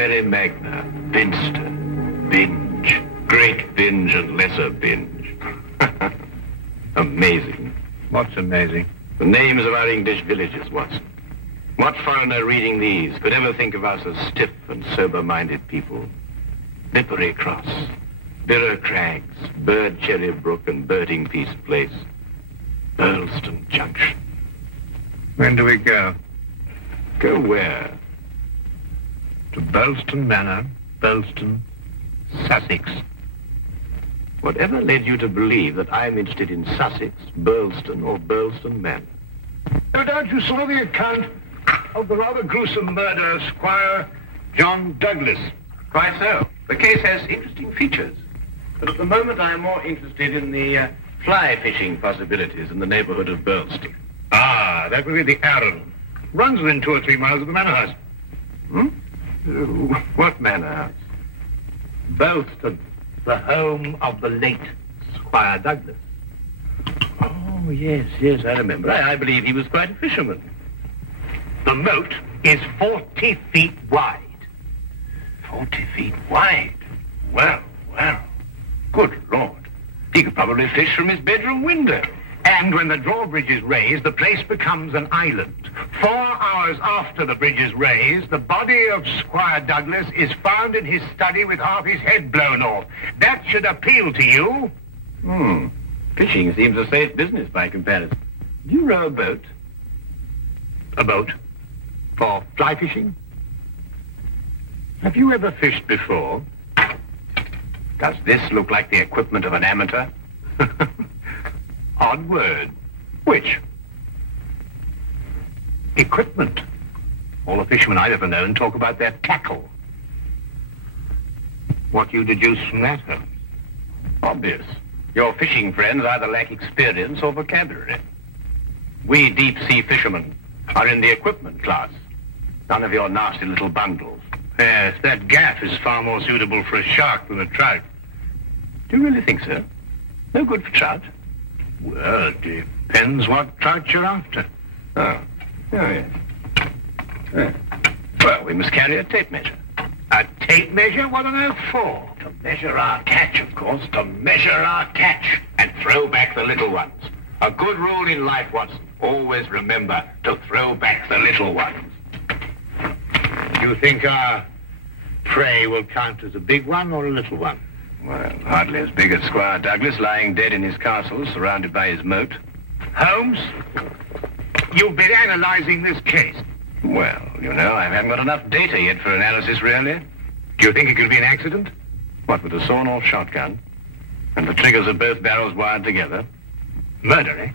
Mary Magna, Binster, Binge, Great Binge and Lesser Binge. Amazing. What's amazing? The names of our English villages, Watson. What foreigner reading these could ever think of us as stiff and sober-minded people? Lippery Cross, Birrer Crags, Bird Cherry Brook and Birding Piece Place, Burlston Junction. When do we go? Go where? To Burlston Manor, Burlston, Sussex. Whatever led you to believe that I'm interested in Sussex, Burlston, or Burlston Manor? No doubt you saw the account of the rather gruesome murder of Squire John Douglas. Quite so. The case has interesting features. But at the moment I'm more interested in the fly fishing possibilities in the neighborhood of Burlston. Ah, that would be the Arun. Runs within 2 or 3 miles of the manor house. What manor house? Burlston, the home of the late Squire Douglas. Oh, yes, I remember. I believe he was quite a fisherman. The moat is 40 feet wide. 40 feet wide? Well. Good Lord. He could probably fish from his bedroom window. And when the drawbridge is raised, the place becomes an island. 4 hours after the bridge is raised, the body of Squire Douglas is found in his study with half his head blown off. That should appeal to you. Fishing seems a safe business by comparison. Do you row a boat? A boat? For fly fishing? Have you ever fished before? Does this look like the equipment of an amateur? Odd word. Which? Equipment. All the fishermen I've ever known talk about their tackle. What do you deduce from that, Holmes? Obvious. Your fishing friends either lack experience or vocabulary. We deep-sea fishermen are in the equipment class. None of your nasty little bundles. Yes, that gaff is far more suitable for a shark than a trout. Do you really think so? No good for trout? Well, it depends what trout you're after. Oh, yes. Well, we must carry a tape measure. A tape measure? What on earth for? To measure our catch, of course. To measure our catch and throw back the little ones. A good rule in life, Watson. Always remember to throw back the little ones. Do you think our prey will count as a big one or a little one? Well, hardly as big as Squire Douglas lying dead in his castle, surrounded by his moat. Holmes, you've been analyzing this case. Well, you know, I haven't got enough data yet for analysis, really. Do you think it could be an accident? What, with a sawn-off shotgun? And the triggers of both barrels wired together? Murder, eh?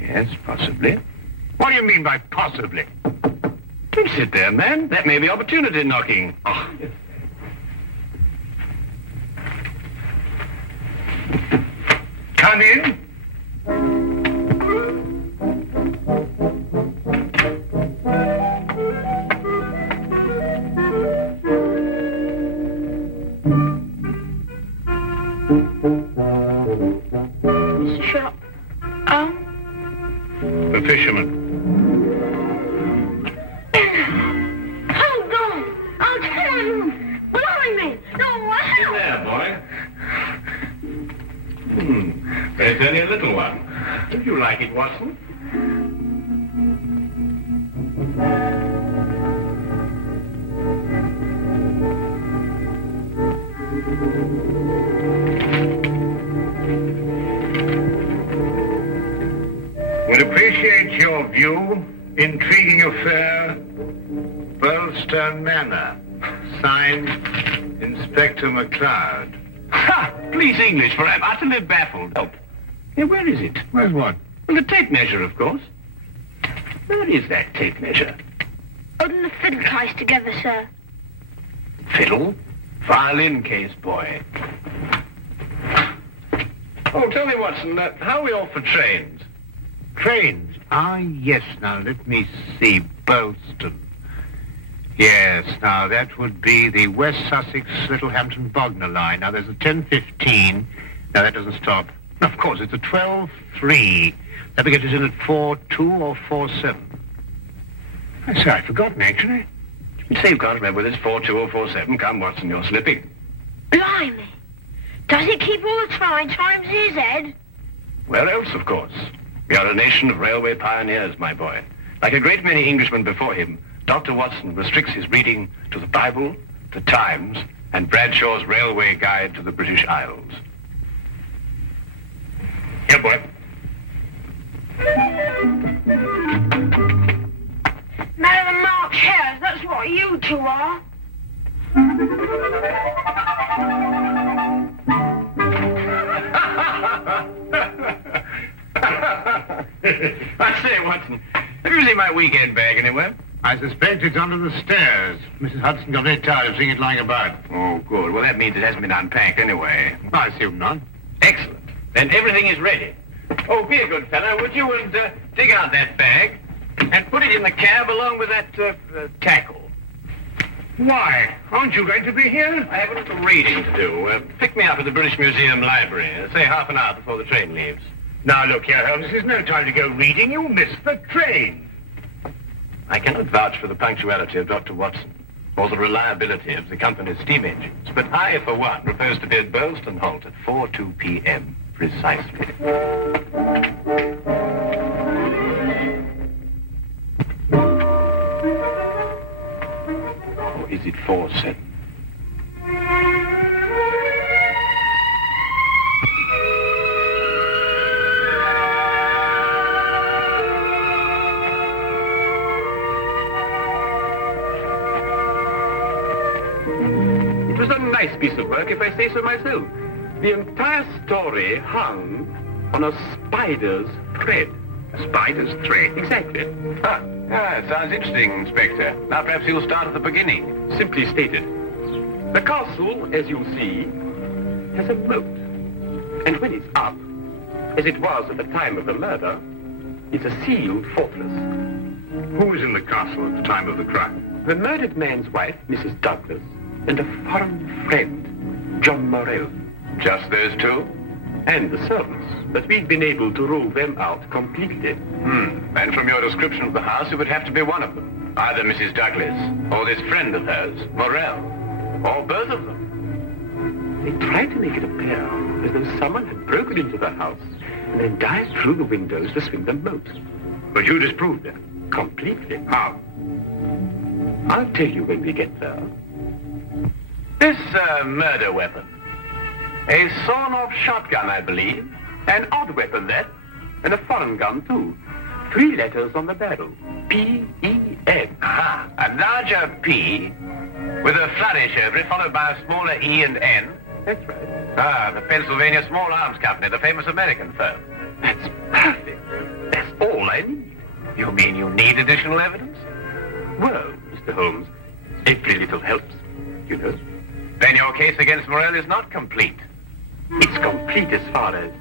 Yes, possibly. What do you mean by possibly? Don't sit there, man. That may be opportunity knocking. Oh. Come in. Mr. Sherlock. The fisherman. Hold on! I'll tell you! Blimey! No, In there, boy. There's only a little one. Don't you like it, Watson? Would appreciate your view. Intriguing affair. Burlstone Manor. Signed, Inspector McLeod. Ha! Police English, for I'm utterly baffled. Oh. Yeah, where is it? Where's what? Well, the tape measure, of course. Where is that tape measure? Holding the fiddle ties together, sir. Fiddle? Violin case, boy. Oh, tell me, Watson, how are we off for trains? Trains? Ah, yes. Now, let me see. Burlston. Yes, now, that would be the West Sussex Littlehampton Bognor line. Now, there's a 10:15. Now, that doesn't stop. Of course, it's a 12:3. That will get us in at 4:2 or 4:7. I say, I'd forgotten, actually. So you can't remember whether it's 42 or 47. Come, Watson, you're slipping. Blimey. Does it keep all the times in his head? Where else, of course? We are a nation of railway pioneers, my boy. Like a great many Englishmen before him, Dr. Watson restricts his reading to the Bible, the Times, and Bradshaw's Railway Guide to the British Isles. Here, boy. Man of the March Hares, that's what you two are. I say, Watson, have you seen my weekend bag anywhere? I suspect it's under the stairs. Mrs. Hudson got very tired of seeing it lying about. Oh, good. Well, that means it hasn't been unpacked anyway. I assume not. Excellent. Then everything is ready. Oh, be a good fellow, would you, and dig out that bag and put it in the cab along with that tackle. Why? Aren't you going to be here? I have a little reading to do. Pick me up at the British Museum Library, say half an hour before the train leaves. Now, look here, Holmes. This is no time to go reading. You'll miss the train. I cannot vouch for the punctuality of Dr. Watson or the reliability of the company's steam engines, but I, for one, propose to be at Boylston Halt at 4:02 p.m. precisely. Or is it 4:07? It was a nice piece of work, if I say so myself. The entire story hung on a spider's thread. A spider's thread? Exactly. It sounds interesting, Inspector. Now perhaps you'll start at the beginning. Simply stated, the castle, as you see, has a moat. And when it's up, as it was at the time of the murder, it's a sealed fortress. Who was in the castle at the time of the crime? The murdered man's wife, Mrs. Douglas, and a foreign friend, John Morell. Just those two? And the servants. But we've been able to rule them out completely. And from your description of the house, it would have to be one of them. Either Mrs. Douglas, or this friend of hers, Morell, or both of them. They tried to make it appear as though someone had broken into the house and then dived through the windows to swing the moat. But you disproved it. Completely. How? I'll tell you when we get there. This murder weapon. A sawn-off shotgun, I believe. An odd weapon, that. And a foreign gun, too. 3 letters on the barrel. P-E-N. Aha. A larger P with a flourish over it, followed by a smaller E and N. That's right. The Pennsylvania Small Arms Company, the famous American firm. That's perfect. That's all I need. You mean you need additional evidence? Well, Mr. Holmes, every little helps, you know. Then your case against Morell is not complete. It's complete as far as...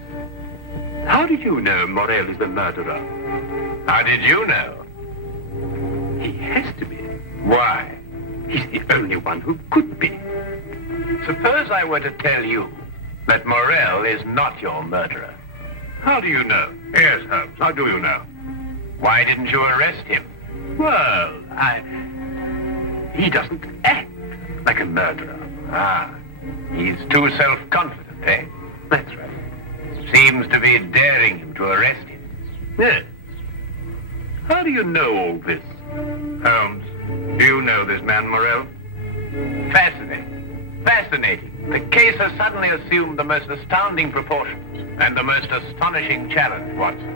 How did you know Morell is the murderer? How did you know? He has to be. Why? He's the only one who could be. Suppose I were to tell you that Morell is not your murderer. How do you know? Yes, Holmes. How do you know? Why didn't you arrest him? Well, he doesn't act like a murderer. He's too self-confident, eh? That's right. Seems to be daring him to arrest him. Yes. How do you know all this? Holmes, do you know this man Morell? Fascinating. Fascinating. The case has suddenly assumed the most astounding proportions and the most astonishing challenge, Watson.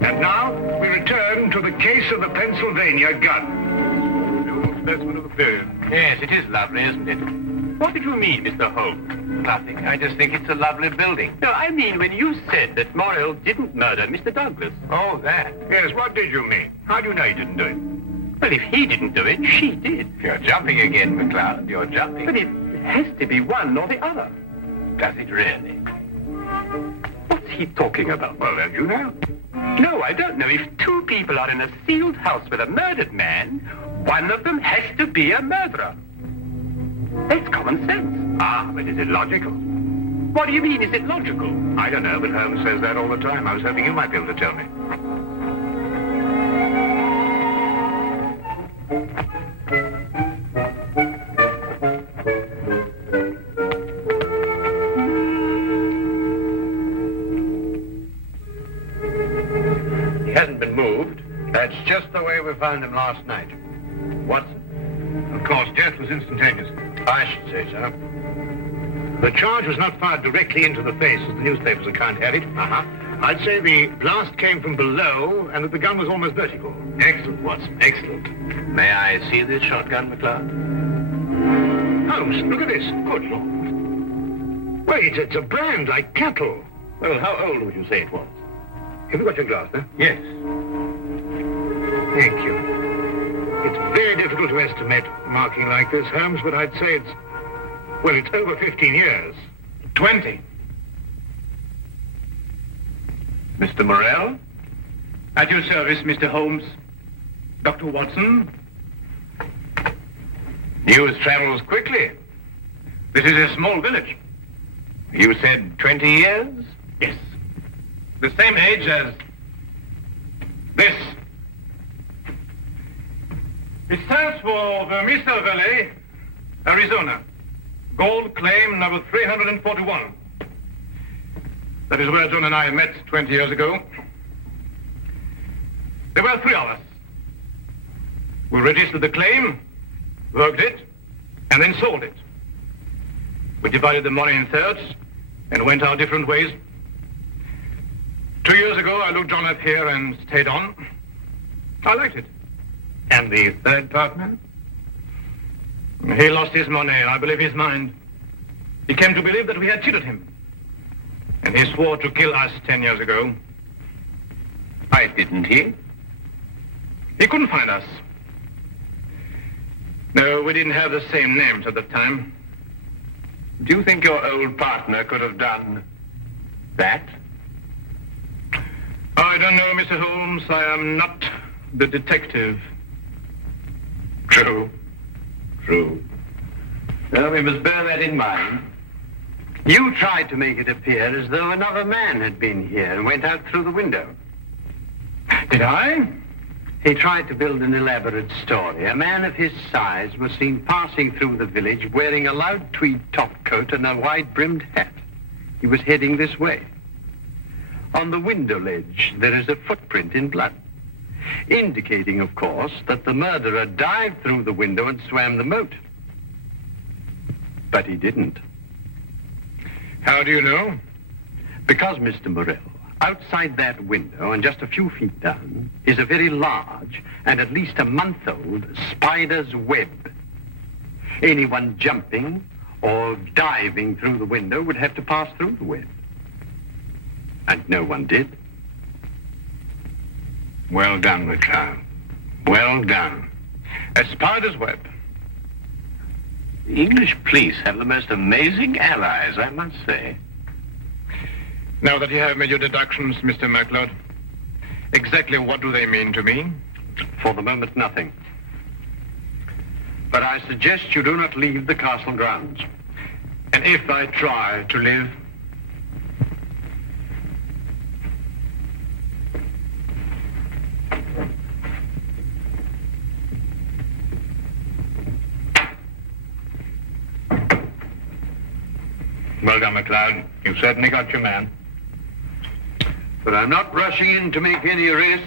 And now we return to the case of the Pennsylvania gun. Beautiful specimen of the period. Yes, it is lovely, isn't it? What did you mean, Mr. Holmes? Nothing. I just think it's a lovely building. No, I mean when you said that Morell didn't murder Mr. Douglas. Oh, that. Yes, what did you mean? How do you know he didn't do it? Well, if he didn't do it, she did. You're jumping again, McCloud. You're jumping. But it has to be one or the other. Does it really? What's he talking about? Well, then you know. No, I don't know. If 2 people are in a sealed house with a murdered man, One of them has to be a murderer. That's common sense. Ah, but is it logical? What do you mean, is it logical? I don't know, but Holmes says that all the time. I was hoping you might be able to tell me. He hasn't been moved. That's just the way we found him last night. Watson? Of course, death was instantaneous. I should say so. The charge was not fired directly into the face, as the newspaper's account had it. Uh-huh. I'd say the blast came from below, and that the gun was almost vertical. Excellent, Watson, excellent. May I see this shotgun, McLeod? Holmes, look at this. Good Lord. Wait, it's a brand like cattle. Well, how old would you say it was? Have you got your glass there? Yes. Thank you. It's very difficult to estimate marking like this, Holmes, but I'd say it's over 15 years. 20. Mr. Morell? At your service, Mr. Holmes. Dr. Watson? News travels quickly. This is a small village. You said 20 years? Yes. The same age as this. It stands for the Mesa Valley, Arizona. Gold claim number 341. That is where John and I met 20 years ago. There were 3 of us. We registered the claim, worked it, and then sold it. We divided the money in thirds and went our different ways. 2 years ago, I looked John up here and stayed on. I liked it. And the third partner? He lost his money, and I believe his mind. He came to believe that we had cheated him. And he swore to kill us 10 years ago. Why didn't he? He couldn't find us. No, we didn't have the same names at the time. Do you think your old partner could have done that? I don't know, Mr. Holmes. I am not the detective. True. True. Well, we must bear that in mind. You tried to make it appear as though another man had been here and went out through the window. Did I? He tried to build an elaborate story. A man of his size was seen passing through the village wearing a loud tweed topcoat and a wide-brimmed hat. He was heading this way. On the window ledge, there is a footprint in blood, indicating, of course, that the murderer dived through the window and swam the moat. But he didn't. How do you know? Because, Mr. Morell, outside that window and just a few feet down is a very large and at least a month-old spider's web. Anyone jumping or diving through the window would have to pass through the web. And no one did. Well done, McLeod. Well done. A spider's web. The English police have the most amazing allies, I must say. Now that you have made your deductions, Mr. MacLeod, exactly what do they mean to me? For the moment, nothing. But I suggest you do not leave the castle grounds. And if I try to live? Well done, McLeod. You've certainly got your man. But I'm not rushing in to make any arrest.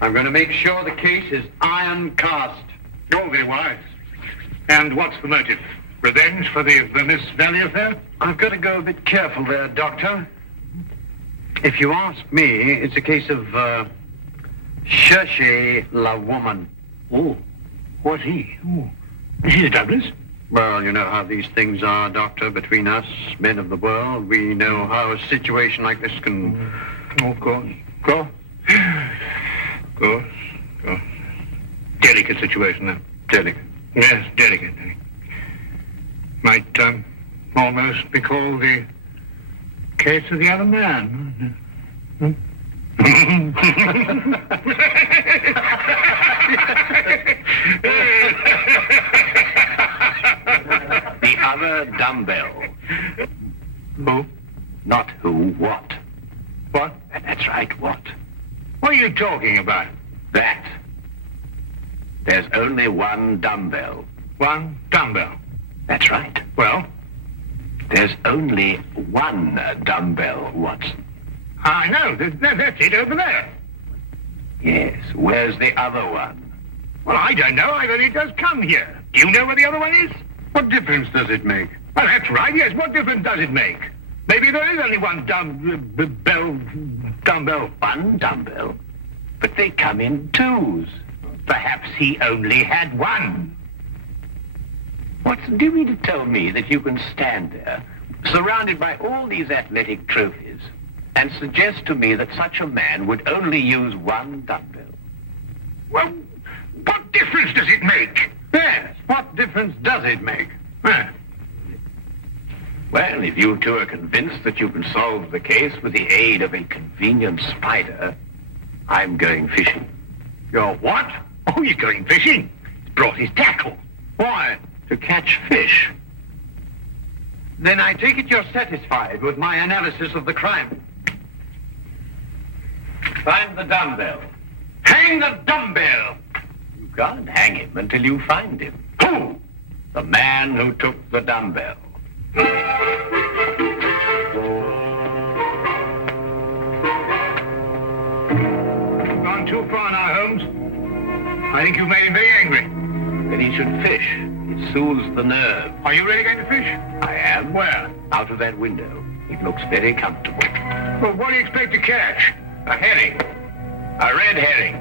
I'm going to make sure the case is iron cast. You're very wise. And what's the motive? Revenge for the Miss Valley affair? I've got to go a bit careful there, Doctor. If you ask me, it's a case of, cherchez la woman. Oh, what's he? Oh, Mrs. Douglas? Well, you know how these things are, Doctor, between us, men of the world. We know how a situation like this can... Oh, of course. Of course. Of course. Of course. Delicate situation, then. Delicate. Yes, delicate. Might almost be called the case of the other man. The other dumbbell. Who? Not who, what. What? That's right, what. What are you talking about? That. There's only one dumbbell. One dumbbell. That's right. Well, There's only one dumbbell, Watson. I know. That's it over there. Yes, where's the other one? Well, I don't know. I've only just come here. Do you know where the other one is? What difference does it make? Well, that's right. Yes, what difference does it make? Maybe there is only one dumbbell. One dumbbell? But they come in twos. Perhaps he only had one. Watson, do you mean to tell me that you can stand there, surrounded by all these athletic trophies, and suggest to me that such a man would only use one dumbbell? Well, what difference does it make? Yes, what difference does it make? Huh. Well, if you two are convinced that you can solve the case with the aid of a convenient spider, I'm going fishing. You're what? Oh, you're going fishing. He's brought his tackle. Why? To catch fish. Then I take it you're satisfied with my analysis of the crime. Find the dumbbell. Hang the dumbbell. You can't hang him until you find him. Who? The man who took the dumbbell. Gone too far now, Holmes. I think you've made him very angry. Then he should fish. It soothes the nerve. Are you really going to fish? I am. Where? Out of that window. It looks very comfortable. Well, what do you expect to catch? A herring. A red herring.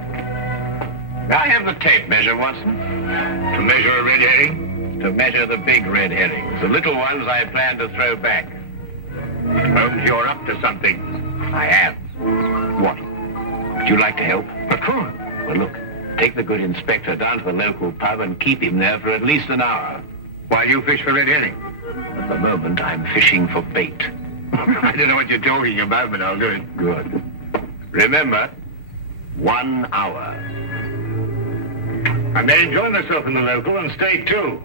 I have the tape measure, Watson. To measure a red herring? To measure the big red herrings. The little ones I plan to throw back. Holmes, you're up to something. I am. What? Would you like to help? Of course. Well, look. Take the good inspector down to the local pub and keep him there for at least an hour. While you fish for red herring? At the moment, I'm fishing for bait. I don't know what you're talking about, but I'll do it. Good. Remember, 1 hour. I may enjoy myself in the local and stay too.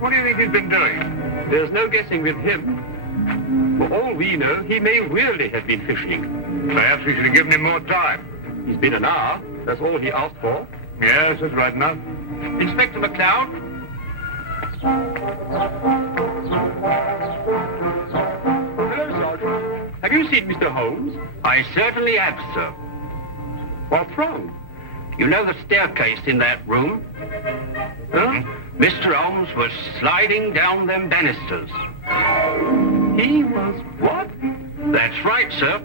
What do you think he's been doing? There's no guessing with him. For all we know, he may really have been fishing. Perhaps we should have given him more time. He's been an hour. That's all he asked for. Yes, that's right enough. Inspector McLeod? Hello, Sergeant. Have you seen Mr. Holmes? I certainly have, sir. What's wrong? You know the staircase in that room? Huh? Mr. Holmes was sliding down them banisters. He was what? That's right, sir.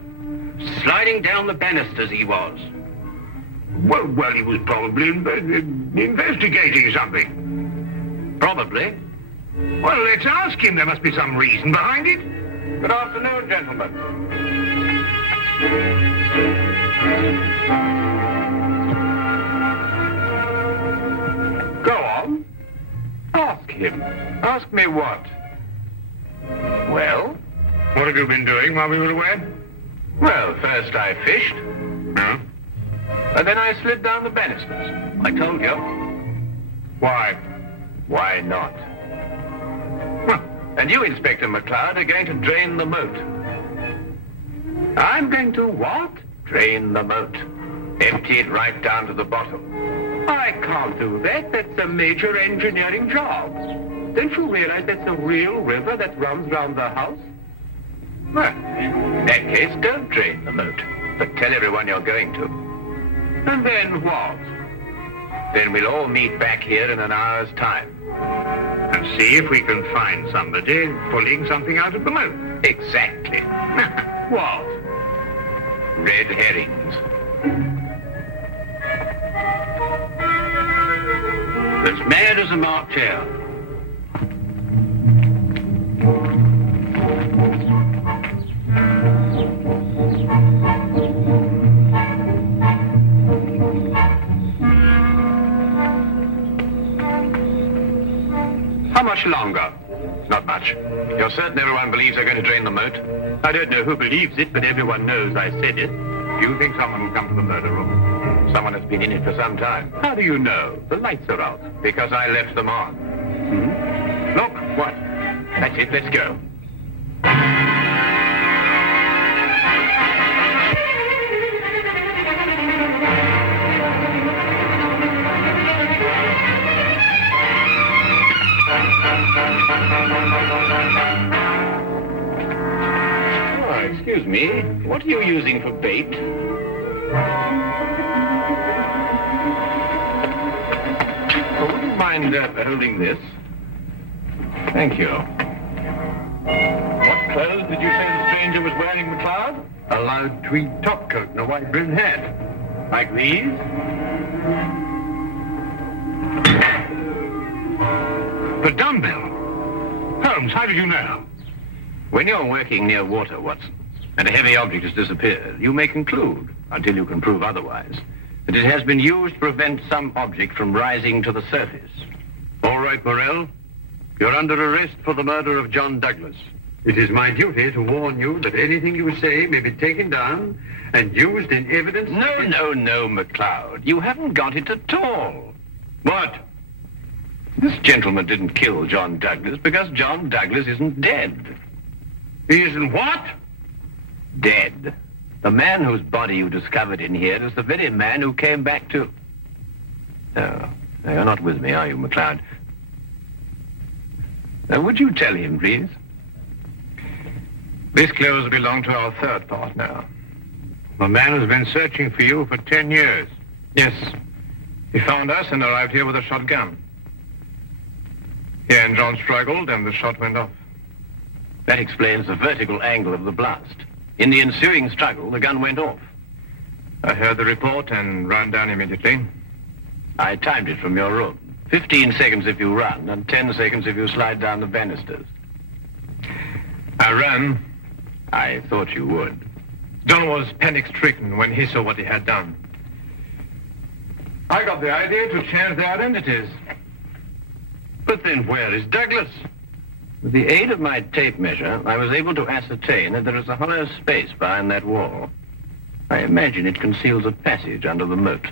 Sliding down the banisters he was. Well, he was probably investigating something. Probably. Well, let's ask him. There must be some reason behind it. Good afternoon, gentlemen. Go on. Ask him. Ask me what? Well? What have you been doing while we were away? Well, first I fished, Huh? and then I slid down the banisters. I told you. Why? Why not? Huh. And you, Inspector McLeod, are going to drain the moat. I'm going to what? Drain the moat. Empty it right down to the bottom. I can't do that. That's a major engineering job. Don't you realize that's a real river that runs round the house? Well, in that case, don't drain the moat, but tell everyone you're going to. And then what? Then we'll all meet back here in an hour's time. And see if we can find somebody pulling something out of the moat. Exactly. What? Red herrings. As mad as a March hare. How much longer? Not much. You're certain everyone believes they're going to drain the moat? I don't know who believes it, but everyone knows I said it. Do you think someone will come to the murder room? Someone has been in it for some time. How do you know? The lights are out. Because I left them on. Look, What? That's it, let's go. Oh, excuse me. What are you using for bait? Oh, wouldn't mind holding this. Thank you. What clothes did you say the stranger was wearing, McLeod? A loud tweed topcoat and a wide-brimmed hat. Like these? The dumbbell. Holmes, how did you know? When you're working near water, Watson, and a heavy object has disappeared, you may conclude, until you can prove otherwise, that it has been used to prevent some object from rising to the surface. All right, Morell. You're under arrest for the murder of John Douglas. It is my duty to warn you that anything you say may be taken down and used in evidence... No, McLeod. You haven't got it at all. What? This gentleman didn't kill John Douglas because John Douglas isn't dead. He isn't what? Dead. The man whose body you discovered in here is the very man who came back to... No, you're not with me, are you, McLeod? Now, would you tell him, please? These clothes belong to our third partner. The man has been searching for you for 10 years. Yes. He found us and arrived here with a shotgun. He and John struggled and the shot went off. That explains the vertical angle of the blast. In the ensuing struggle, the gun went off. I heard the report and ran down immediately. I timed it from your room. 15 seconds if you run, and 10 seconds if you slide down the banisters. I ran. I thought you would. John was panic-stricken when he saw what he had done. I got the idea to change their identities. But then where is Douglas? With the aid of my tape measure, I was able to ascertain that there is a hollow space behind that wall. I imagine it conceals a passage under the moat.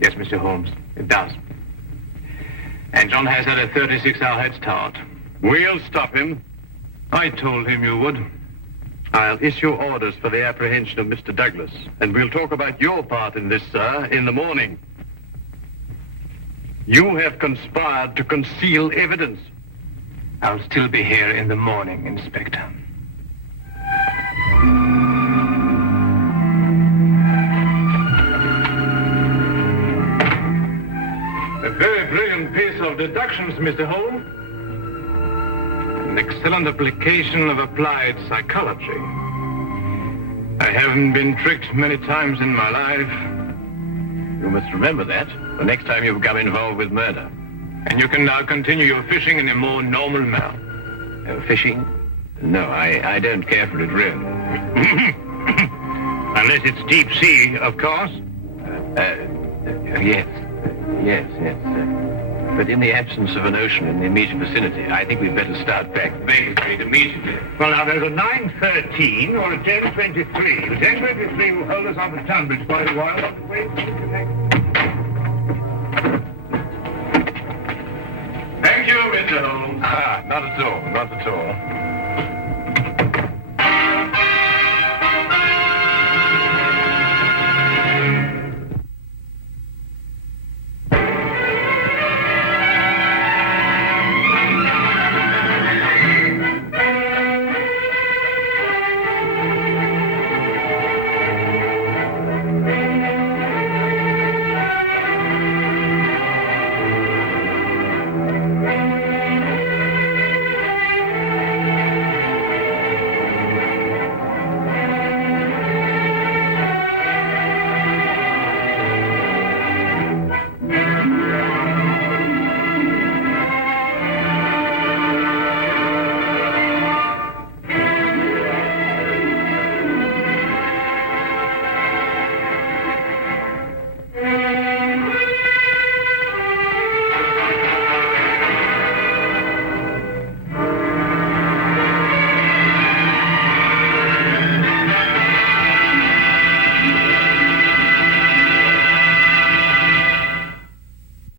Yes, Mr. Holmes, it does. And John has had a 36-hour head start. We'll stop him. I told him you would. I'll issue orders for the apprehension of Mr. Douglas, and we'll talk about your part in this, sir, in the morning. You have conspired to conceal evidence. I'll still be here in the morning, Inspector. A very brilliant piece of deductions, Mr. Holmes. An excellent application of applied psychology. I haven't been tricked many times in my life. You must remember that the next time you become involved with murder. And you can now continue your fishing in a more normal manner. Fishing? No, I don't care for it, really. Unless it's deep sea, of course. Yes. But in the absence of an ocean in the immediate vicinity, I think we'd better start back Baker Street immediately. Well, now, there's a 9:13 or a 10:23. The 10:23 will hold us on the Tunbridge quite a while. Thank you, Mr. Holmes. Not at all.